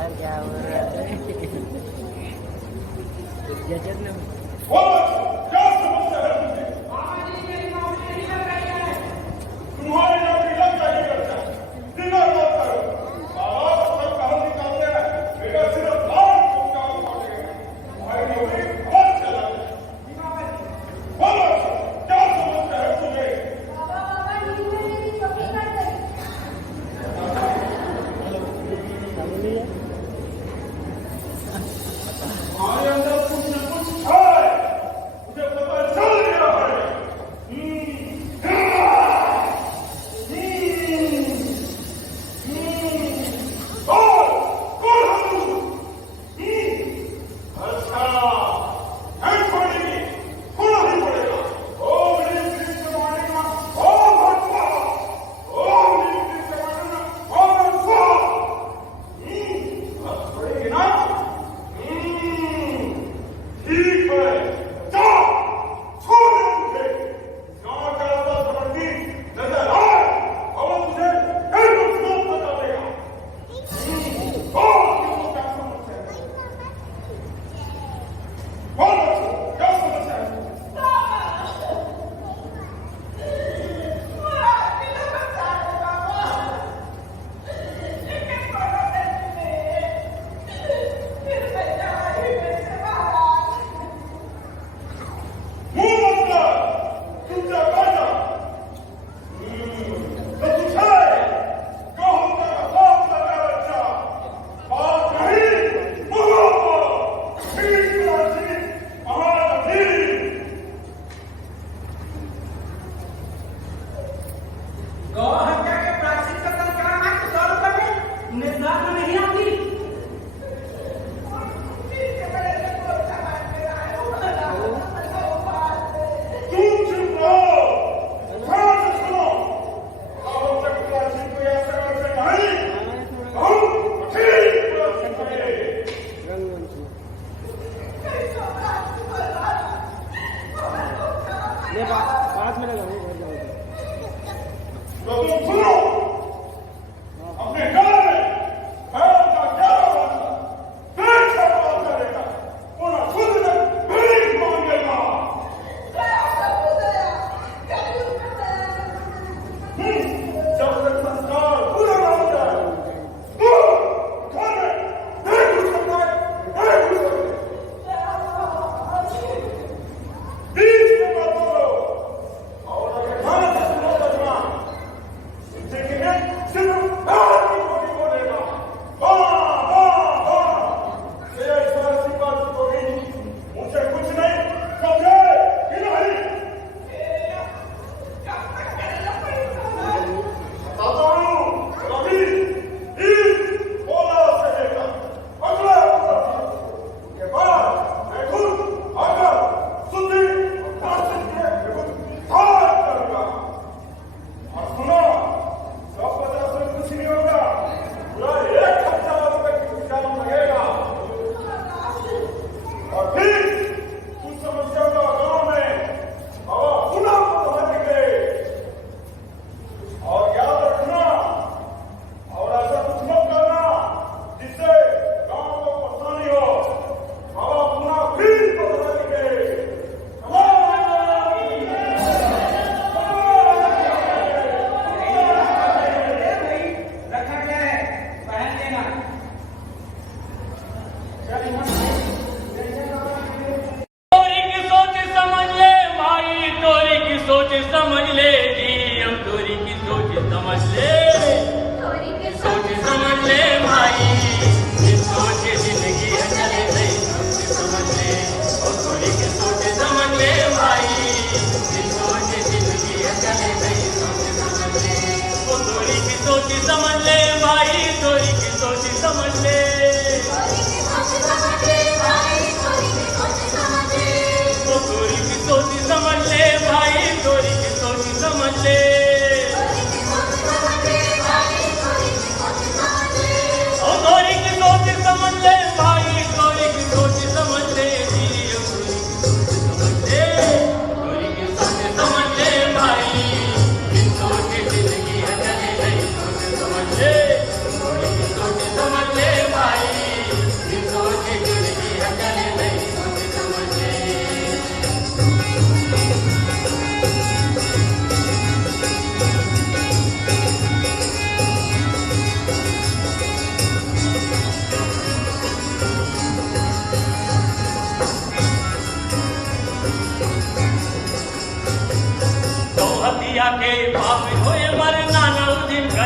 यार क्या हो रहा है? गजब ना। क्या समस्या है तुझे? तुम्हारी नौकरी लग जाएगी बच्चा, फिक्र मत करो। बाबा सब कहाँ निकालते हैं, बेटा सिर्फ लाल को काम करेगा, तुम्हारी नौकरी बहुत चला जाएगी। बोलो क्या समस्या है तुझे? तुम्हारे अंदर कुछ न कुछ है, मुझे पता चल गया है।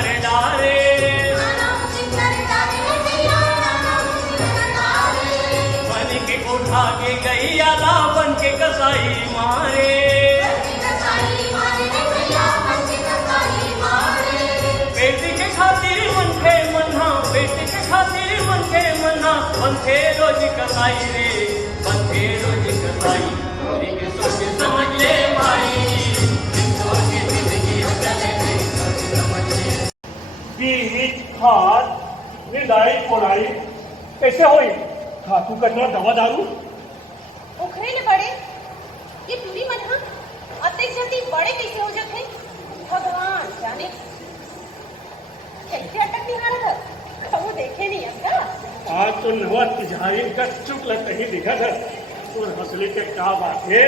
कर डारे। बन के उठा के गैया ला बन के कसाई मारे। बेटी के खातिर मन के मन्हा, बेटी के खातिर मन के मन्हा, बंधे रोज कसाई रे, बंधे रोज कसाई। गोरी के सोच समझ ले भाई, सोच के जिंदगी चले रे, सोच समझ ले। बीज खाद निदाई कोड़ाई कैसे होई? खातू करना दवा दारू उखरे ले बड़े ये पूरी मनहा अति जल्दी बड़े कैसे हो जाते हैं? भगवान जाने कैसे अटक नहीं रहा था, वो देखे नहीं है क्या? आज तो नवा तिजहारी का चुकला कहीं दिखा था। और हंसले के क्या बात है?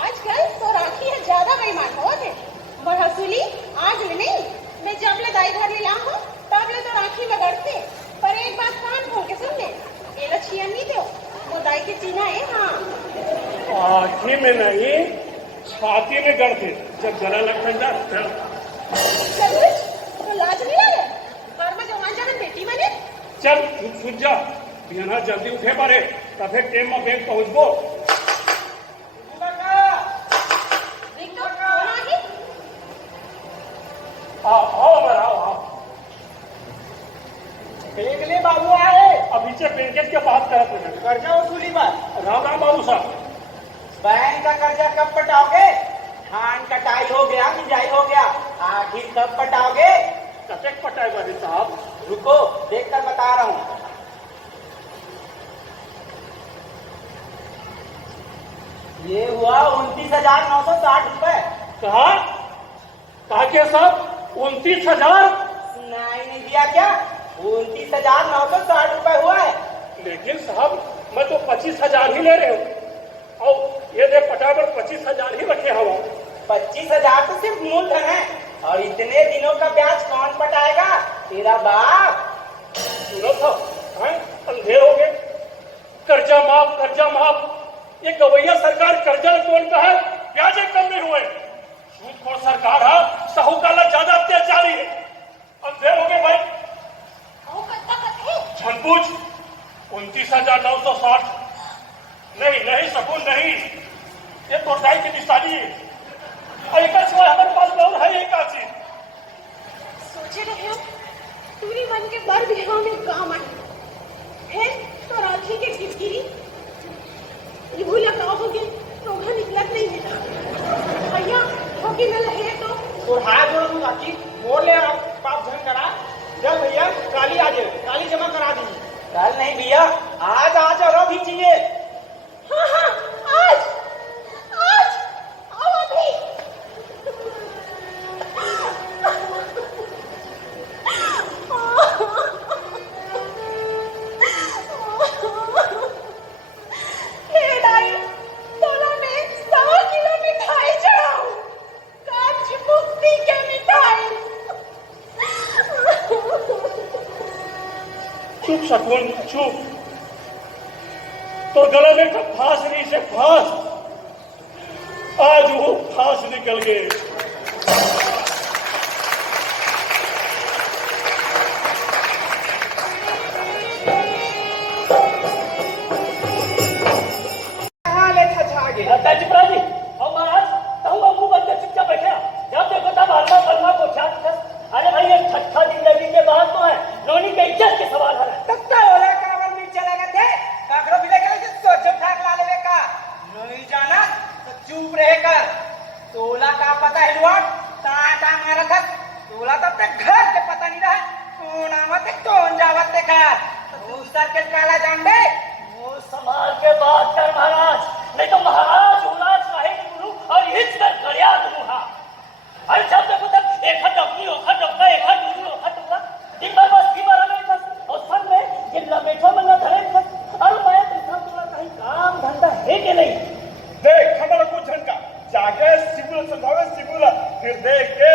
आजकल तो राखी है ज्यादा बेईमान हो थे। बरहसुली आज ले नहीं, मैं जब ले दाई घर ले लाऊं तब ले तो राखी बगड़ते। पर एक बात कान खोल के सुन ले, ये लछिया नहीं दो, वो दाई के चीना है। हाँ आँखी में नहीं छाती में गढ़ते जब गला लगता जा। चल तो लाज नहीं लगे घर में जवान जाने बेटी बने। चल छूट जा, बिना जल्दी उठे पड़े तब टेम में बेग पहुँचबो। रिंकू कौन आ गई? आओ मेरा आओ। ले बाबू आए अभी से बैंकेट के बात करते हैं। कर्जा वसूली बात। राम राम बाबू साहब। बैंक का कर्जा कब पटाओगे? धान कटाई हो गया, बिजाई हो गया, आखिर कब पटाओगे? कटेक पटाए बाबू साहब। रुको देख कर बता रहा हूँ। ये हुआ 29,960 रुपए। कहा के साहब 29,000? नहीं दिया क्या? 29,960 रुपए हुआ है। लेकिन साहब मैं तो 25,000 ही ले रहे हूँ और ये दे पटावर 25,000 ही रखे हवा। 25,000 तो सिर्फ मूलधन है और इतने दिनों का ब्याज कौन पटाएगा? तेरा बाप। सुनो था अंधे हो गए। कर्जा माफ। ये गवैया सरकार कर्जा कौन का है? ब्याजे कम नहीं हुए। सूदखोर सरकार है, साहूकार ज्यादा अत्याचारी है। अंधे हो गए भाई। छनपूछ 29,960 नहीं सकून नहीं, ये तो दाई की निशानी है। एक हमारे पास और है एक चीज। सोचे रहे हो पूरी मन के बर बिहाव में काम आई है तो राखी के गिरगिरी ये भूला का हो गए तो घर निकलत नहीं मिला भैया होगी न लहे तो हाथ जोड़ दूं राखी मोड़ ले आप पाप धन करा। चल भैया काली आ जाए, काली जमा करा दीजिए। कल नहीं भैया आज और भी चाहिए। हाँ आज आओ अभी। हे दाई तोला में 100 किलो मिठाई चढ़ाओ, कांच मुक्ति के मिठाई। चुप सकून चुप। तो गले में फांसनी से फांस, आज वो फांस निकल गए। कहाँ ले छछागे? जी और महाराज तहु बाबू बन के चुपचाप बैठे जब देखो तब हरमा बलमा को छाट। अरे भाई ये छठा जिंदगी के बाद तो है, नोनी के इज्जत के सवाल है। तब तो ओला कावल में चला गए थे काकरो बिले के लिए सोचो ठाक ला लेवे का नहीं जाना तो चुप रहेगा। तोला का पता है लुआट टाटा मारा था तोला तो अपने घर के पता नहीं रहा कौन आवत है कौन जावत है का दूसरा के काला जान दे। वो संभाल के बात कर महाराज, नहीं तो महाराज उलाज काहे गुरु और हिच कर करिया दूंगा। हर जब देखो तब एक हट अपनी ओखा टपका एक हट दूसरी ओखा टपका दिन भर बस की मारा नहीं बस और सब में ये लपेटो में ना धरे बस। और मैं देखा तुला कहीं काम धंधा है कि नहीं? देख हमारा कुछ झटका जाके सिबुल समझावे सिबुल फिर देख के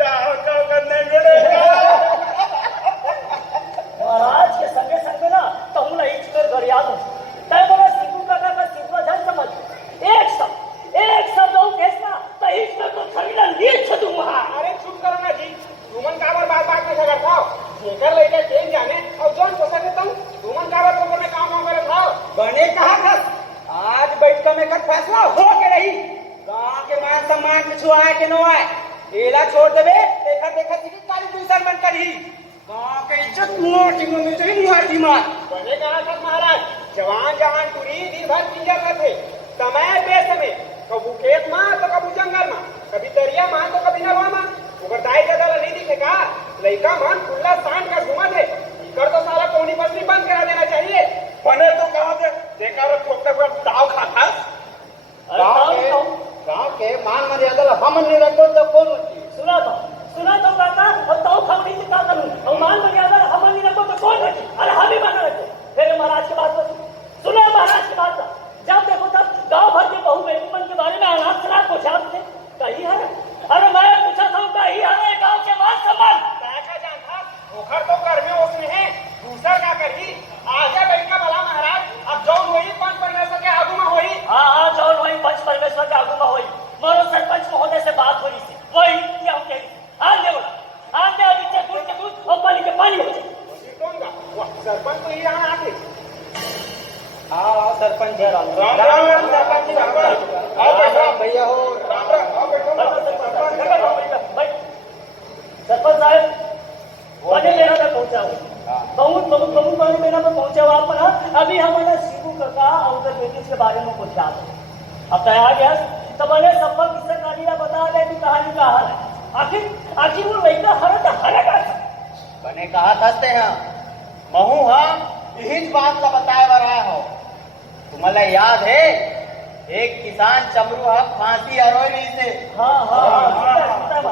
टाव नहीं मिलेगा। महाराज के संगे संगे ना तो हम नहीं कर गरिया दूं तय बोला सिबुल का सिबुल जान समझ ए और जोन को सके तुम तुमन का बात में काम करे था बने कहा था आज बैठ के में कर फैसला हो के रही गांव के मान सम्मान कुछ आए के न आए एला छोड़ देबे देखा देखा जी काली दूसर मन करी गांव के इज्जत मोटी में चाहिए मोटी मार बने कहा था महाराज जवान जहान टूरी दिन भर पिंजर करते समय बेसमय कबू खेत में तो कबू जंगल में कभी दरिया में तो कभी नलवा में उगर दाई जगह नहीं दिखेगा लड़का मान खुला सांड का घुमा दे कर तो सारा पौनी पसली बंद करा देना चाहिए बने तो कहा दे देखा रो ठोकते हुए दाव खाता गांव के मान मर्यादा हम नहीं रखो तो कौन सुना तो काका और ताऊ खावड़ी से का करूं और मान मर्यादा हम नहीं रखो तो कौन रखे अरे हम ही बना रखे फिर महाराज की बात सुनो महाराज की बात जब देखो तब गांव भर के बहु बेटी के बारे में अनाथ शराब पहुंचाते थे कहीं है अरे मैं पूछा था कहीं है गांव के मान सम्मान का जान था ओखर तो घर में उसने है दूसरा का करी आगे बैठा भला महाराज अब जौन होई पंच परमेश्वर के आगू में होई हाँ जौन होई पंच परमेश्वर के आगू में होई मोरो सरपंच महोदय से बात होई थी वही क्या हो गई हां दे बोला हां दे अभी से दूध और पानी के पानी हो जाए कौन का वाह सरपंच तो यहां आके आओ सरपंच जी राम राम सरपंच जी आओ बैठो भैया हो राम राम आओ बैठो सरपंच साहब पानी लेना मैं पहुंचा हूँ बहुत पानी लेना मैं पहुंचा हुआ पर अभी हमारा शिबू काका और उधर बेटी के बारे में कुछ याद है अब तैयार गया तो मैंने सबक किससे कहानियां बता दे कि कहानी का हाल है आखिर वो लड़का हरा का बने कहा था हैं महू हाँ यही बात का बताया रहा हो तुम्हारा याद है एक किसान चमरू है फांसी हरोई से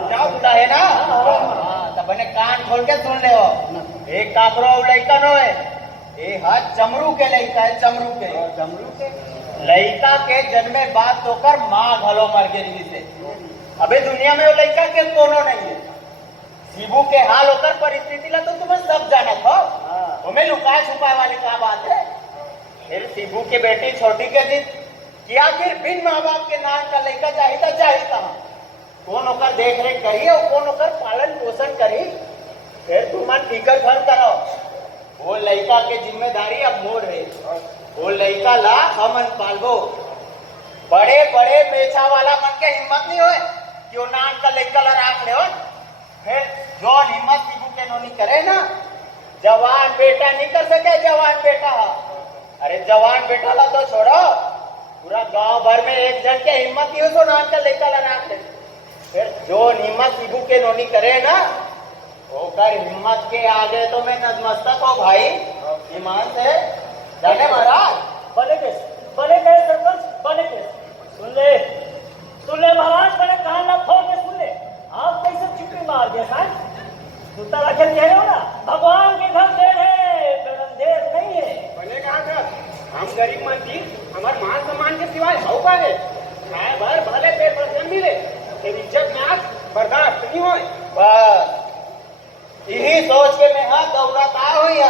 क्या बुला है ना तो बने कान खोल के सुन ले हो एक काकरो लड़का नो है ये हाथ चमरू के लड़का है चमरू के लड़का के जन्मे बात होकर माँ घलो मर गई से अबे दुनिया में वो लड़का के कोनो नहीं है शिबू के हाल होकर परिस्थिति ला तो तुम्हें सब जाना था तुम्हें लुकाए छुपाए वाली क्या बात है फिर शिबू की बेटी छोटी के जिद किया फिर बिन माँ बाप के नाम का लड़का चाहिए कौन होकर देख रेख करी और कौन होकर पालन पोषण करी फिर तुम फिकर फल करो वो लड़का के जिम्मेदारी अब मोर है वो लड़का ला हमन पालबो बड़े बड़े मेछा वाला मन के हिम्मत नहीं होए कि वो नाम का लड़का ला राख ले फिर जो हिम्मत शिबू के नोनी करे ना जवान बेटा नहीं कर सके जवान बेटा अरे जवान बेटा ला तो छोड़ो पूरा गांव भर में एक जन के हिम्मत ही हो तो नाम का लड़का ला राख ले फिर जो हिम्मत शिबू के नोनी करे ना होकर हिम्मत के आगे तो मैं नतमस्तक हो भाई ईमान से जाने महाराज बने गए सरपंच बने गए सुन ले महाराज मैंने कहा ना खोल के सुन ले आप कैसे चुप्पी मार दिया साहब सुनता रखे कह रहे हो ना भगवान के घर देर है देर नहीं है बने कहा था हम गरीब मंत्री हमारे मान सम्मान के सिवाय हो पाए खाए भर भले पेट पर मिले फिर इज्जत में आज बर्दाश्त नहीं हो बस यही सोच के मैं हाँ दौड़ता हुई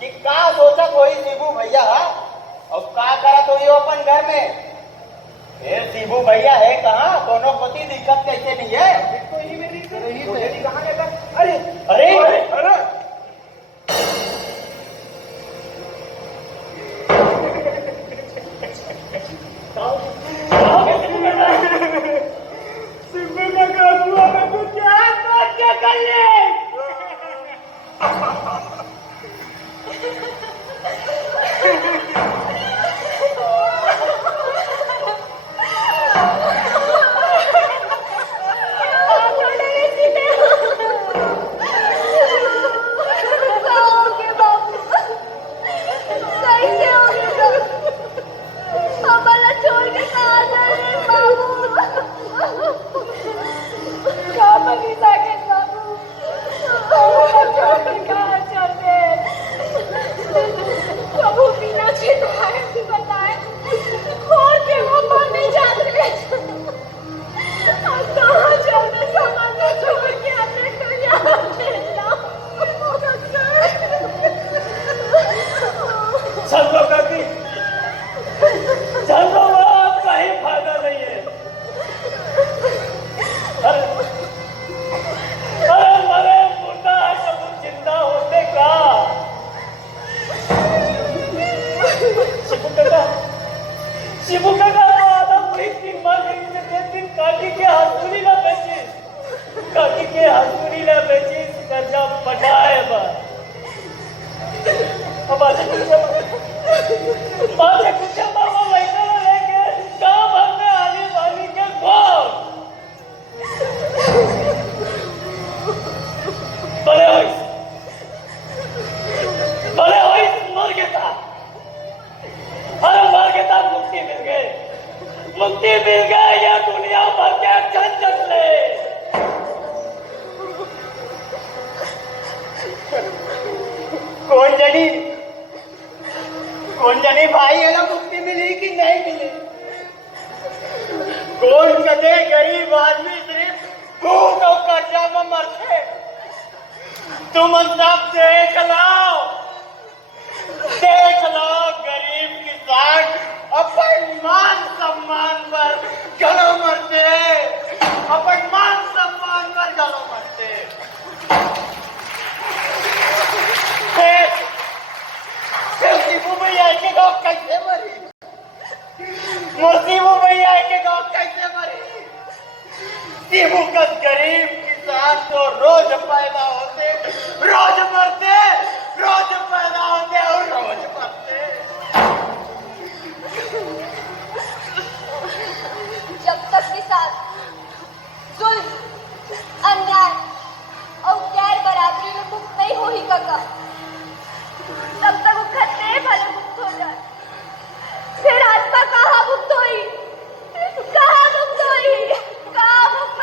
कि का सोचत होई शिबू भैया और का करत हुई अपन घर में फिर शिबू भैया है कहाँ दोनों पति दिक्कत कैसे नहीं है तो यही मेरी कहाँ गया अरे अरे अरे शिबू का कासुआ में कुछ क्या कर ले हसुरीला बेचीस कर्जा पटाए बा माझे कुछ बाबा वैसा लेके काम हमने आने वाली के कौन बड़े हो मर गया अरे मर गया मुक्ति मिल गई या दुनिया भर के झंझट ले कौन जाने भाई है ना मुक्ति मिली कि नहीं मिली कौन कदे गरीब आदमी सिर्फ भूख और कर्जा में मरते तुम सब देख लो गरीब किसान अपन मान सम्मान पर गलो मरते अपन मान सम्मान पर गलो मरते शिवू भैया के गाँव कैसे मरी मुसीबू भैया के गाँव कैसे मरी शिवू का गरीब किसान तो रोज पैदा होते रोज मरते रोज पैदा होते और रोज मरते जब तक किसान जुल्म अन्याय और गैर बराबरी में मुक्त नहीं हो ही काका तब तक वो खतरे भले मुक्त हो जाए फिर आत्मा कहाँ मुक्त हुई कहाँ मुक्त हुई कहाँ मुक्त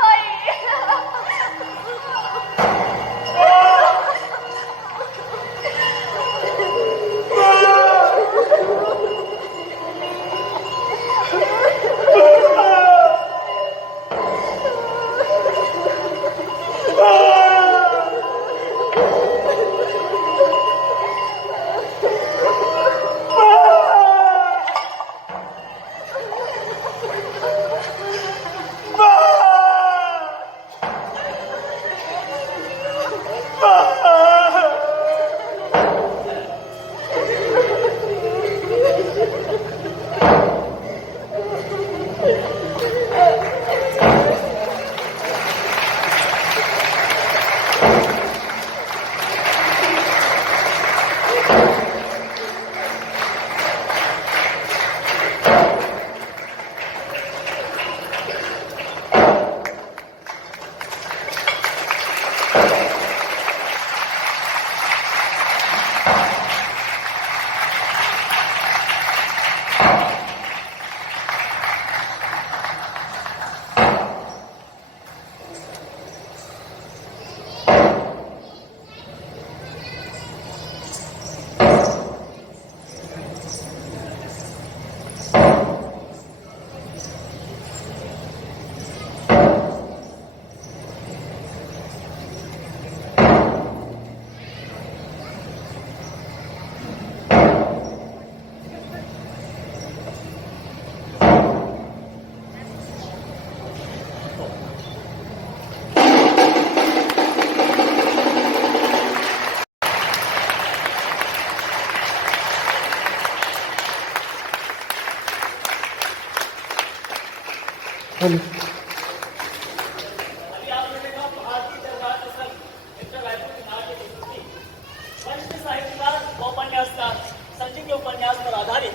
संजय के उपन्यास पर आधारित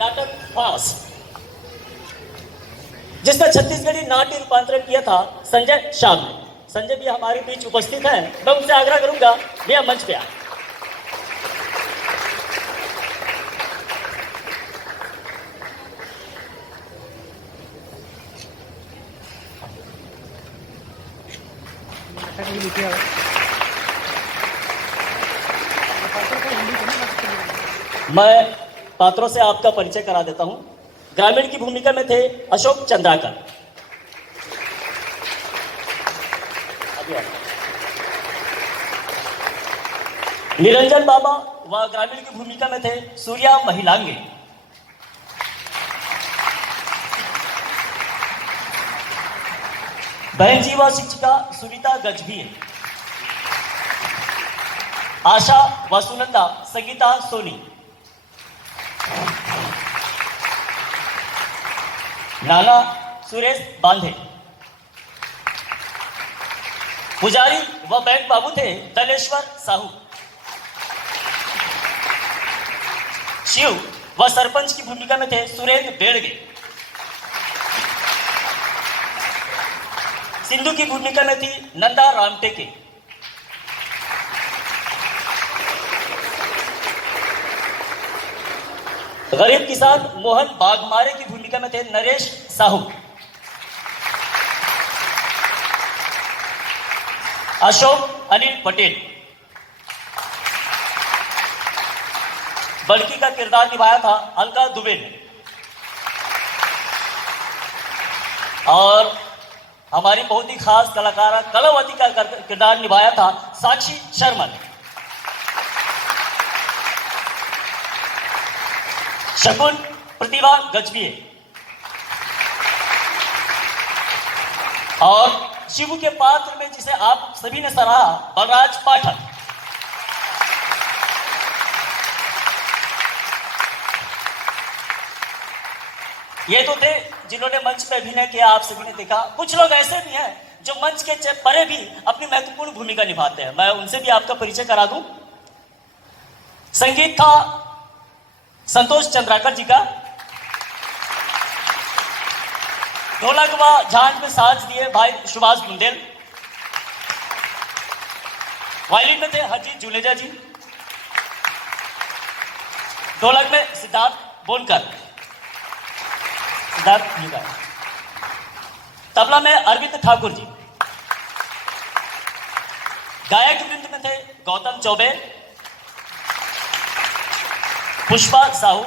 नाटक फांस जिसका छत्तीसगढ़ी नाट्य रूपांतरण किया था संजय शाह ने। संजय भी हमारे बीच उपस्थित हैं। मैं उनसे आग्रह करूंगा भैया मंच पे आए। मैं पात्रों से आपका परिचय करा देता हूं। ग्रामीण की भूमिका में थे अशोक चंद्राकर, निरंजन बाबा व ग्रामीण की भूमिका में थे सूर्या महिलांगे, बहन जी व शिक्षिका सुनीता गजबीर, आशा व सुनंदा संगीता सोनी, नाना सुरेश बांधे, पुजारी व बैंक बाबू थे दलेश्वर साहू। शिव व सरपंच की भूमिका में थे सुरेंद्र बेड़गे। सिंधु की भूमिका में थी नंदा रामटेके। गरीब किसान मोहन बागमारे की भूमिका में थे नरेश साहू। अशोक अनिल पटेल। बल्कि का किरदार निभाया था अलका दुबे ने। और हमारी बहुत ही खास कलाकार कलावती का किरदार निभाया था साक्षी शर्मा ने। शकुन प्रतिभा गजबिये। और शिव के पात्र में जिसे आप सभी ने सराहा बलराज पाठक। ये तो थे जिन्होंने मंच पे अभिनय किया, आप सभी ने देखा। कुछ लोग ऐसे भी हैं जो मंच के परे भी अपनी महत्वपूर्ण भूमिका निभाते हैं, मैं उनसे भी आपका परिचय करा दूं। संगीत था संतोष चंद्राकर जी का। ढोलक व झांझ में साथ दिए भाई सुभाष बुंदेल। वायलिन में थे हरजीत जुनेजा जी। ढोलक में सिद्धार्थ बोनकर। तबला में अरविंद ठाकुर जी। गायक वृंद में थे गौतम चौबे, पुष्पा साहू,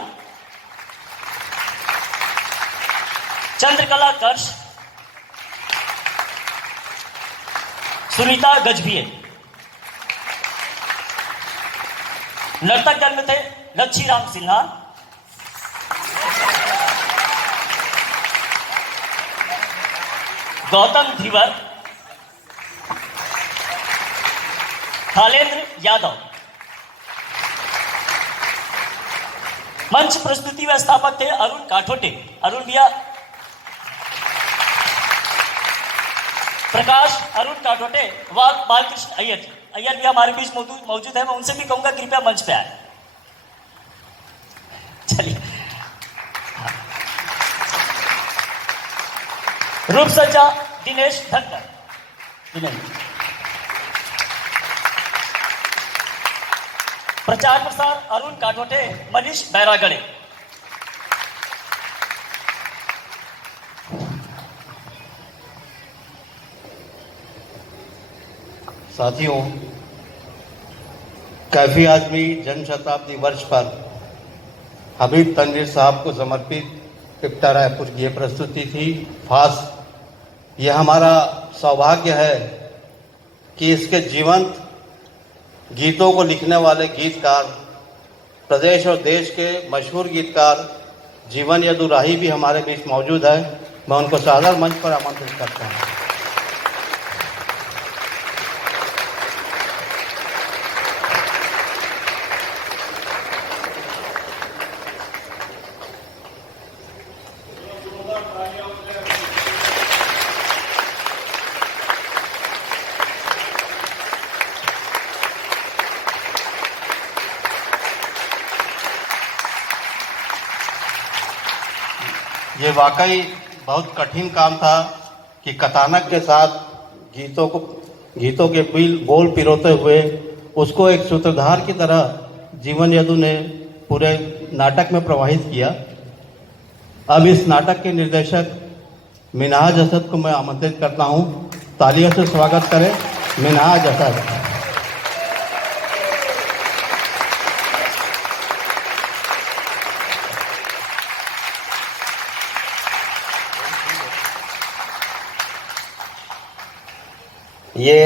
चंद्रकला कर्ष, सुनीता गजभिये। नर्तक दल में थे लच्छीराम सिन्हा, गौतम धीवर, खालेंद्र यादव। मंच प्रस्तुति व स्थापक थे अरुण काठोटे। अरुण भैया, प्रकाश अरुण काठोटे व बालकृष्ण अय्यर जी। अय्यर भी हमारे बीच मौजूद है, मैं उनसे भी कहूंगा कृपया मंच पे आए। चलिए, रूप सज्जा दिनेश धनकर। प्रचार प्रसार अरुण काठोटे, मनीष बैरागड़े। साथियों, कैफी आजमी जन्म शताब्दी वर्ष पर हबीब तनवीर साहब को समर्पित इफ्ता रायपुर की ये प्रस्तुति थी फास। यह हमारा सौभाग्य है कि इसके जीवंत गीतों को लिखने वाले गीतकार, प्रदेश और देश के मशहूर गीतकार जीवन यदुराही भी हमारे बीच मौजूद है। मैं उनको सादर मंच पर आमंत्रित करता हूँ। ये वाकई बहुत कठिन काम था कि कथानक के साथ गीतों के बोल पिरोते हुए उसको एक सूत्रधार की तरह जीवन यदु ने पूरे नाटक में प्रवाहित किया। अब इस नाटक के निर्देशक मिनहाज असद को मैं आमंत्रित करता हूं। तालियों से स्वागत करें मिनहाज असद। ये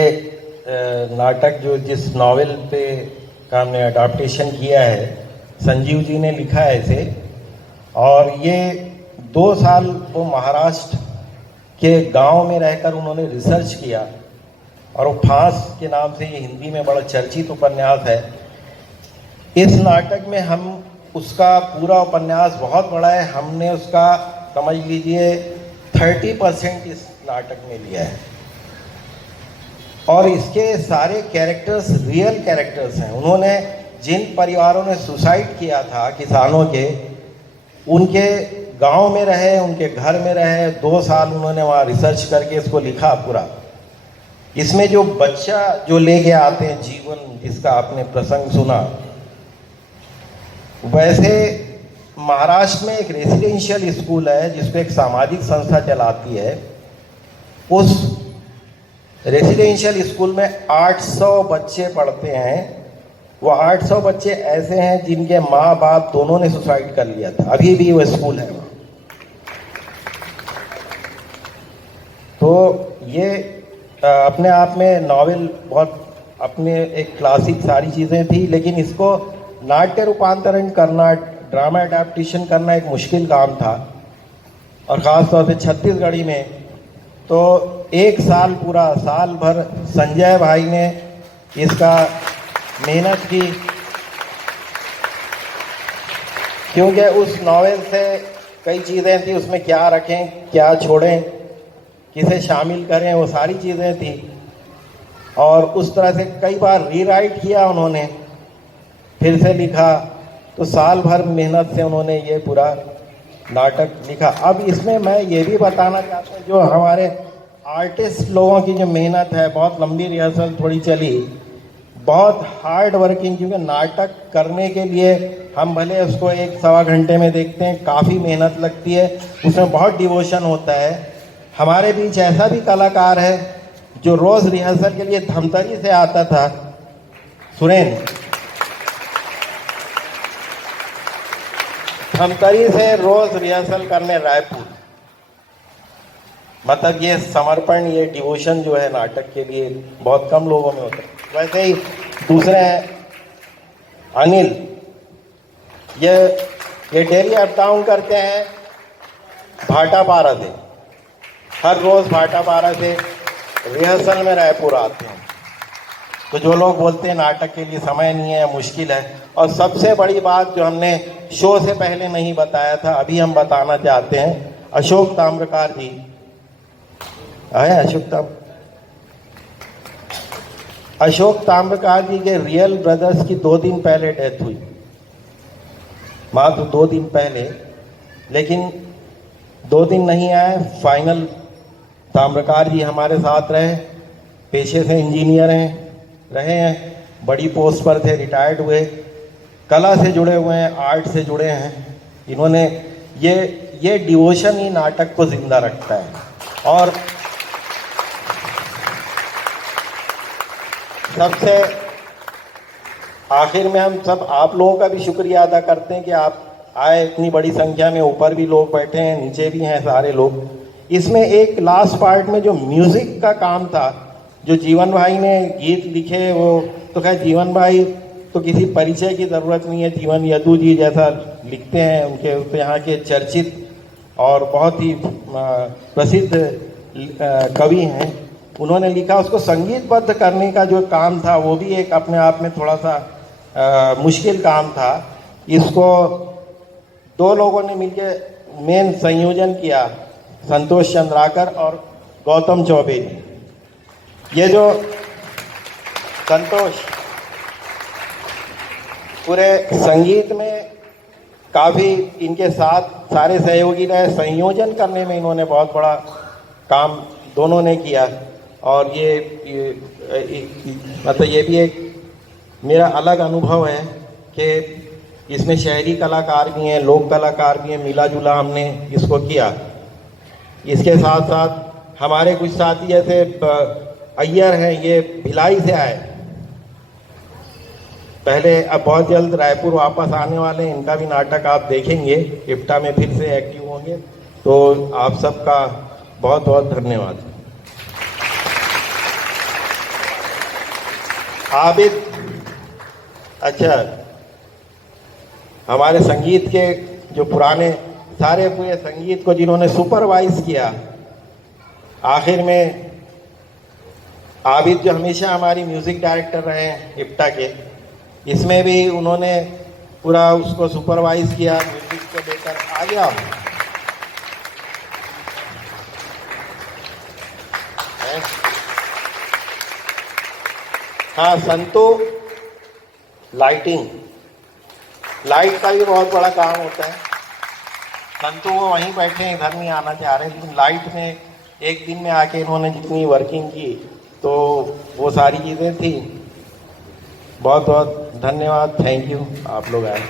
नाटक जो जिस नॉवेल पे का हमने अडाप्टेशन किया है, संजीव जी ने लिखा है इसे। और ये 2 साल वो महाराष्ट्र के गांव में रहकर उन्होंने रिसर्च किया और वो फांस के नाम से ये हिंदी में बड़ा चर्चित उपन्यास है। इस नाटक में हम उसका पूरा उपन्यास बहुत बड़ा है, हमने उसका समझ लीजिए 30% इस नाटक में लिया है। और इसके सारे कैरेक्टर्स रियल कैरेक्टर्स हैं। उन्होंने जिन परिवारों ने सुसाइड किया था किसानों के, उनके गांव में रहे, उनके घर में रहे, 2 साल उन्होंने वहाँ रिसर्च करके इसको लिखा पूरा। इसमें जो बच्चा जो लेके आते हैं जीवन, जिसका आपने प्रसंग सुना, वैसे महाराष्ट्र में एक रेसिडेंशियल स्कूल है जिसको एक सामाजिक संस्था चलाती है। उस रेसिडेंशियल स्कूल में 800 बच्चे पढ़ते हैं। वो 800 बच्चे ऐसे हैं जिनके माँ बाप दोनों ने सुसाइड कर लिया था, अभी भी वो स्कूल है। तो ये अपने आप में नॉवेल बहुत अपने एक क्लासिक सारी चीज़ें थी, लेकिन इसको नाट्य रूपांतरण करना, ड्रामा एडेप्टेशन करना एक मुश्किल काम था, और ख़ास तौर से छत्तीसगढ़ी में। तो 1 साल पूरा, साल भर संजय भाई ने इसका मेहनत की, क्योंकि उस नॉवेल से कई चीज़ें थी, उसमें क्या रखें क्या छोड़ें, किसे शामिल करें, वो सारी चीज़ें थी। और उस तरह से कई बार रीराइट किया उन्होंने, फिर से लिखा। तो साल भर मेहनत से उन्होंने ये पूरा नाटक लिखा। अब इसमें मैं ये भी बताना चाहता हूँ, जो हमारे आर्टिस्ट लोगों की जो मेहनत है, बहुत लंबी रिहर्सल थोड़ी चली, बहुत हार्ड वर्किंग, क्योंकि नाटक करने के लिए हम भले उसको 1-1.25 घंटे में देखते हैं, काफ़ी मेहनत लगती है, उसमें बहुत डिवोशन होता है। हमारे बीच ऐसा भी कलाकार है जो रोज़ रिहर्सल के लिए धमतरी से आता था, सुरेन, धमतरी से रोज़ रिहर्सल करने रायपुर। मतलब ये समर्पण, ये डिवोशन जो है नाटक के लिए बहुत कम लोगों में होता है। वैसे ही दूसरे हैं अनिल, ये डेली अप डाउन करते हैं भाटापारा से, हर रोज़ भाटापारा से रिहर्सल में रायपुर आते हैं। तो जो लोग बोलते हैं नाटक के लिए समय नहीं है, मुश्किल है, और सबसे बड़ी बात जो हमने शो से पहले नहीं बताया था, अभी हम बताना चाहते हैं, अशोक ताम्रकार जी आए। अशोक ताम्रकार जी के रियल ब्रदर्स की 2 दिन पहले डेथ हुई, मात्र 2 दिन पहले, लेकिन 2 दिन नहीं आए, फाइनल ताम्रकार जी हमारे साथ रहे। पेशे से इंजीनियर रहे हैं, बड़ी पोस्ट पर थे, रिटायर्ड हुए, कला से जुड़े हुए हैं, आर्ट से जुड़े हैं। इन्होंने ये डिवोशन ही नाटक को जिंदा रखता है। और सबसे आखिर में हम सब आप लोगों का भी शुक्रिया अदा करते हैं कि आप आए, इतनी बड़ी संख्या में, ऊपर भी लोग बैठे हैं, नीचे भी हैं सारे लोग। इसमें एक लास्ट पार्ट में जो म्यूज़िक का काम था, जो जीवन भाई ने गीत लिखे, वो तो खैर जीवन भाई तो किसी परिचय की ज़रूरत नहीं है, जीवन यदु जी जैसा लिखते हैं, उनके तो यहाँ के चर्चित और बहुत ही प्रसिद्ध कवि हैं। उन्होंने लिखा, उसको संगीतबद्ध करने का जो काम था वो भी एक अपने आप में थोड़ा सा मुश्किल काम था। इसको 2 लोगों ने मिलकर मेन संयोजन किया, संतोष चंद्राकर और गौतम चौबे जी। ये जो संतोष पूरे संगीत में काफ़ी इनके साथ सारे सहयोगी रहे, संयोजन करने में इन्होंने बहुत बड़ा काम दोनों ने किया। और ये मतलब ये भी एक मेरा अलग अनुभव है कि इसमें शहरी कलाकार भी हैं, लोक कलाकार भी हैं, मिला जुला हमने इसको किया। इसके साथ साथ हमारे कुछ साथी जैसे अय्यर हैं, ये भिलाई से आए पहले, अब बहुत जल्द रायपुर वापस आने वाले हैं। इनका भी नाटक आप देखेंगे, इफ्टा में फिर से एक्टिव होंगे। तो आप सबका बहुत बहुत धन्यवाद। आबिद, अच्छा, हमारे संगीत के जो पुराने सारे पूरे संगीत को जिन्होंने सुपरवाइज किया, आखिर में आबिद जो हमेशा हमारी म्यूज़िक डायरेक्टर रहे हैं इफ्टा के, इसमें भी उन्होंने पूरा उसको सुपरवाइज किया, म्यूज़िक को लेकर आ गया। हाँ संतु, लाइटिंग, लाइट का भी बहुत बड़ा काम होता है। संतु वो वहीं बैठे हैं, इधर नहीं आना चाह रहे, लेकिन लाइट में एक दिन में आके इन्होंने जितनी वर्किंग की तो वो सारी चीज़ें थी। बहुत बहुत धन्यवाद, थैंक यू, आप लोग आए।